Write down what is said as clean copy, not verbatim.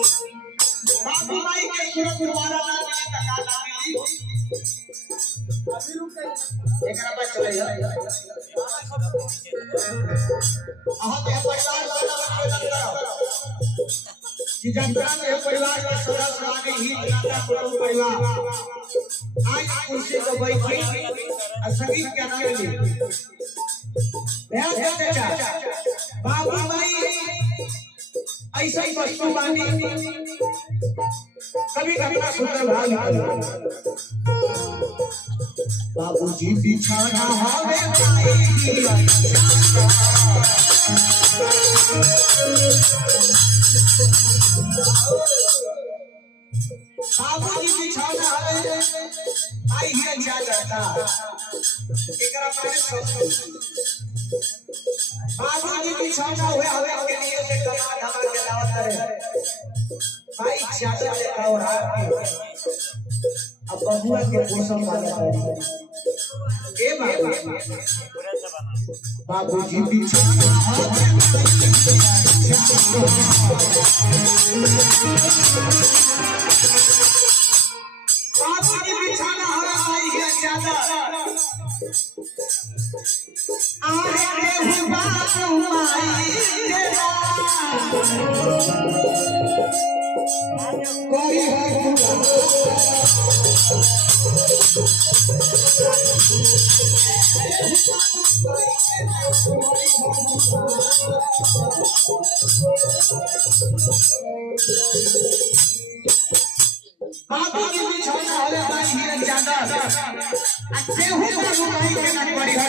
बाबू भाई के सूरत दोबारा टका ना मिली एकरा पर चले जा आहा के परिवार वाला कि जनता के परिवार का सदस्य आगे ही जनता पूरा परिवार आज कुर्सी पे बैठी और संगीत के नाम ले ध्यान देते जा बाबू भाई ऐसा ही वस्तु बानी कभी कभी ना सुंदर भाग बाबूजी बिछाना हवे बाबूजी बिछाना हवे आई ही अच्छा जाता एकरा माने सब बाबूजी बिछाना हुए हवे के लिए से कमा धमा के दावत करे भाई ज्यादा लेखा और अब बबुआ के पोषण वाला है ए बाबूजी बिछाना बाबूजी बिछाना हरा भाई है ज्यादा आए हुआ माई तेरा कोई है बाबूजी बिछाना हरा भाई है ज्यादा अच्छे हुआ माई के ना पड़ी है